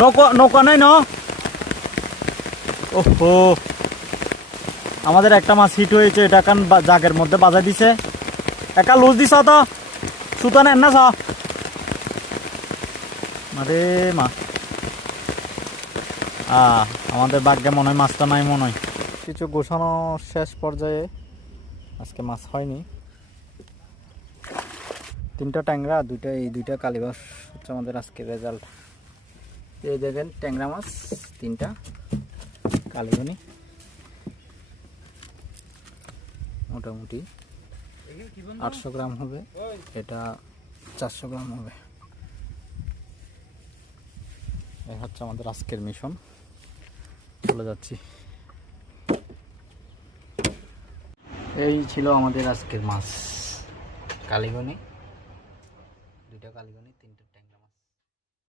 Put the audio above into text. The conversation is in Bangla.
নৌকা নৌকা নাই ন? ওহো, আমাদের একটা মাছ হিট হয়েছে, এটা কান জাগের মধ্যে বাজাই দিছে। একা লুজ দিছ তো সুতা নেন না ছ আরে মা। আমাদের ভাগ্যে মনে হয় মাছটা নাই মনে হয়। কিছু গোছানো শেষ পর্যায়ে, আজকে মাছ হয়নি। 3টা ট্যাংরা, এই দুইটা কালীবাস হচ্ছে আমাদের আজকের রেজাল্ট। এই দেখেন ট্যাংরা মাছ 3টা, কালীগনি মোটামুটি 800 গ্রাম হবে, এটা 400 গ্রাম হবে। এই হচ্ছে আমাদের আজকের মিশন, চলে যাচ্ছি। এই ছিল আমাদের আজকের মাছ, কালীগনি, 2টা কালীগনি।